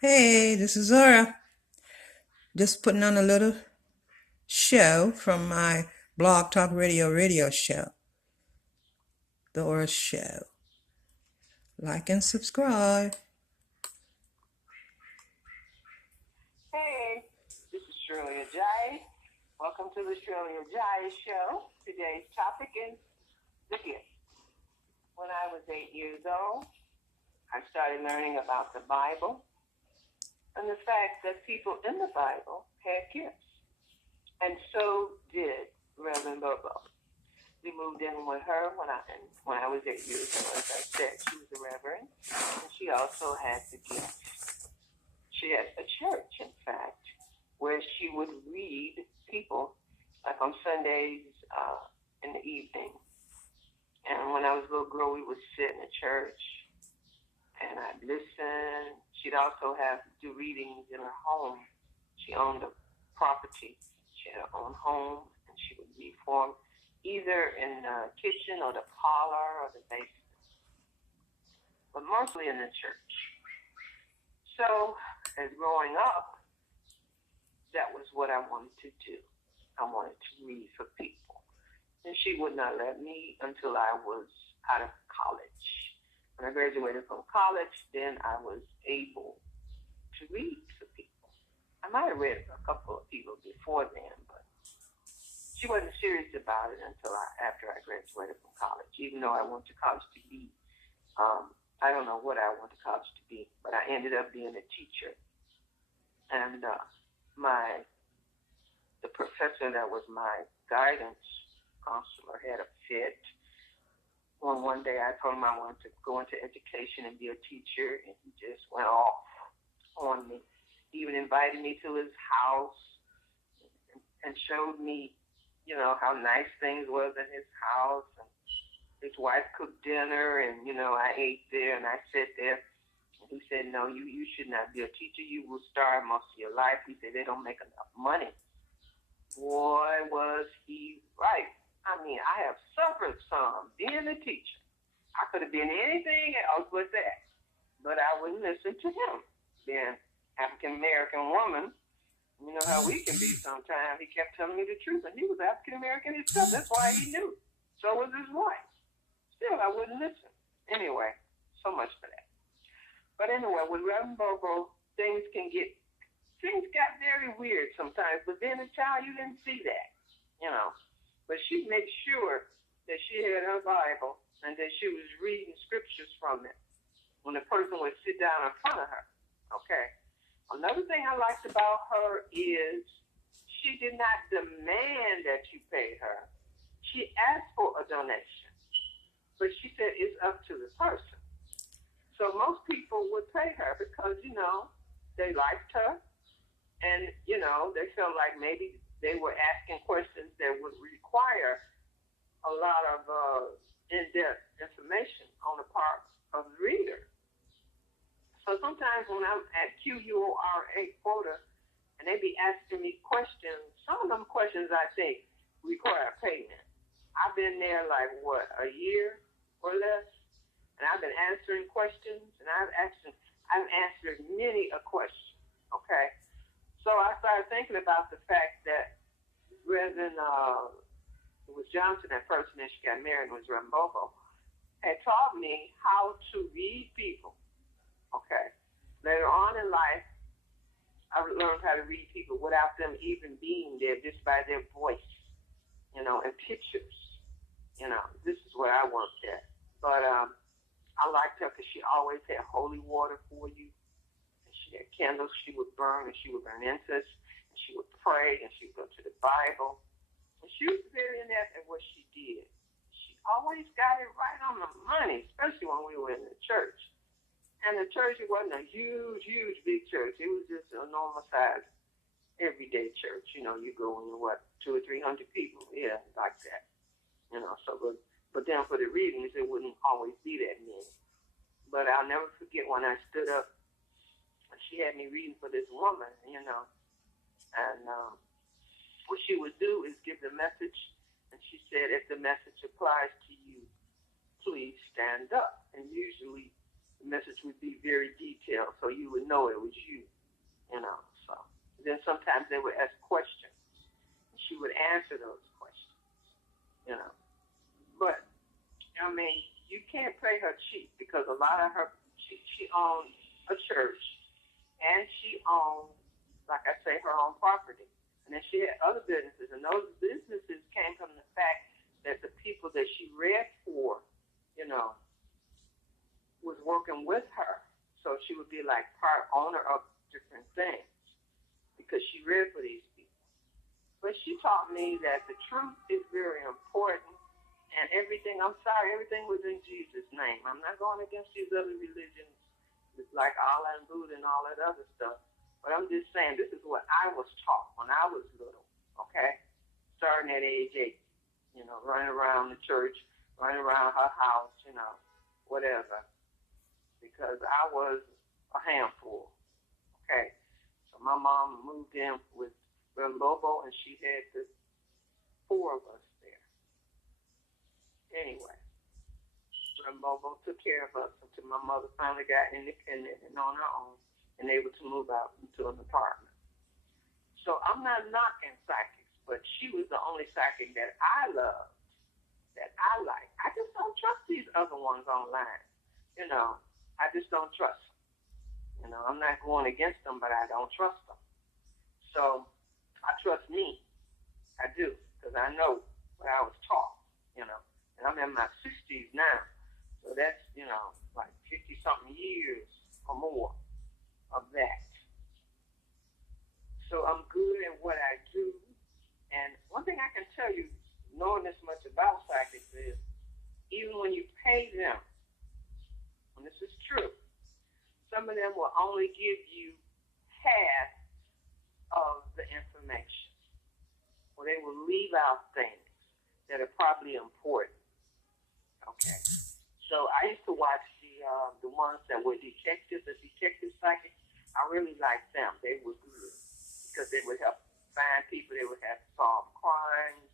Hey, this is Zora. Just putting on a little show from my blog talk radio show, theaurashow. Like and subscribe. Hey, this is Shirley Ajayi. Welcome to the Shirley Ajayi Show. Today's topic is the gift. When I was 8 years old, I started learning about the Bible and the fact that people in the Bible had gifts. And so did Reverend Bobo. We moved in with her when I was 8 years old. As I said, she was a reverend, and she also had the gift. She had a church, in fact, where she would read people, like on Sundays in the evening. And when I was a little girl, we would sit in the church, and I'd listen. She'd also do readings in her home. She owned a property. She had her own home, and she would read for them, either in the kitchen or the parlor or the basement, but mostly in the church. So, as growing up, that was what I wanted to do. I wanted to read for people. And she would not let me until I was out of college. When I graduated from college, then I was able to read for people. I might have read a couple of people before then, but she wasn't serious about it until after I graduated from college, even though I went to college to be, I don't know what I went to college to be, but I ended up being a teacher. And the professor that was my guidance counselor had a fit. One day I told him I wanted to go into education and be a teacher, and he just went off on me. He even invited me to his house and showed me, how nice things was in his house. And his wife cooked dinner, and, I ate there and I sat there. And he said, no, you should not be a teacher. You will starve most of your life. He said, they don't make enough money. Boy, was he right. I mean, I have suffered some being a teacher. I could have been anything else but that. But I wouldn't listen to him. Being African-American woman, you know how we can be sometimes. He kept telling me the truth, and he was African-American himself. That's why he knew. So was his wife. Still, I wouldn't listen. Anyway, so much for that. But anyway, with Reverend Bobo, things got very weird sometimes. But being a child, you didn't see that, But she made sure that she had her Bible and that she was reading scriptures from it when the person would sit down in front of her. Okay. Another thing I liked about her is she did not demand that you pay her. She asked for a donation, but she said it's up to the person. So most people would pay her because, they liked her and, they felt like maybe they were asking questions that would require a lot of in-depth information on the part of the reader. So sometimes when I'm at QUORA quota and they be asking me questions, some of them questions I think require payment. I've been there like, a year or less, and I've been answering questions, and I've answered many a question, okay? So I started thinking about the fact that Reverend it was Johnson at first, and then she got married, was Reverend Bobo, had taught me how to read people. Okay. Later on in life, I learned how to read people without them even being there, just by their voice, and pictures. This is where I worked at. But I liked her because she always had holy water for you. And she had candles she would burn, and she would burn incense, and she would pray, and she would go to the Bible. And she was very inept at what she did. She always got it right on the money, especially when we were in the church. And the church, it wasn't a huge, huge, big church. It was just a normal size, everyday church. You go in, 200 or 300 people. Yeah, like that. But then for the readings, it wouldn't always be that many. But I'll never forget when I stood up and she had me reading for this woman, and what she would do is give the message, and she said, if the message applies to you, please stand up. And usually the message would be very detailed, so you would know it was you, you know. So then sometimes they would ask questions, and she would answer those questions, you know. But I mean, you can't play her cheap because a lot of her, she owned a church, and she owned, like I say, her own property. And then she had other businesses, and those businesses came from the fact that the people that she read for, you know, was working with her. So she would be like part owner of different things because she read for these people. But she taught me that the truth is very important, and everything, I'm sorry, everything was in Jesus' name. I'm not going against these other religions, like Allah and Buddha and all that other stuff. But I'm just saying, this is what I was taught when I was little, okay? Starting at age 8, you know, running around the church, running around her house, you know, whatever. Because I was a handful, okay? So my mom moved in with Lobo, and she had the 4 of us there. Anyway, Lobo took care of us until my mother finally got independent and on her own and able to move out into an apartment. So I'm not knocking psychics, but she was the only psychic that I loved, that I like. I just don't trust these other ones online. You know, I just don't trust them. You know, I'm not going against them, but I don't trust them. So I trust me. I do, because I know what I was taught, you know. And I'm in my 60s now. So that's, you know, like 50-something years or more of that. So I'm good at what I do. And one thing I can tell you, knowing this much about psychics, is even when you pay them, and this is true, some of them will only give you half of the information. Or they will leave out things that are probably important. Okay. So I used to watch the ones that were detectives, the detective psychics. I really liked them. They were good because they would help find people. They would have solve crimes.